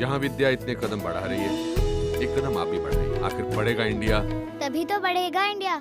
जहाँ विद्या इतने कदम बढ़ा रही है, एक कदम आप भी बढ़ाइए। आखिर बढ़ेगा इंडिया तभी तो बढ़ेगा इंडिया।